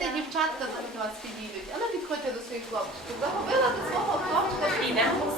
хлопчики. Дівчатка до вас підійдуть. А ну, підходьте до своїх хлопчиків. Загубила до свого хлопчика.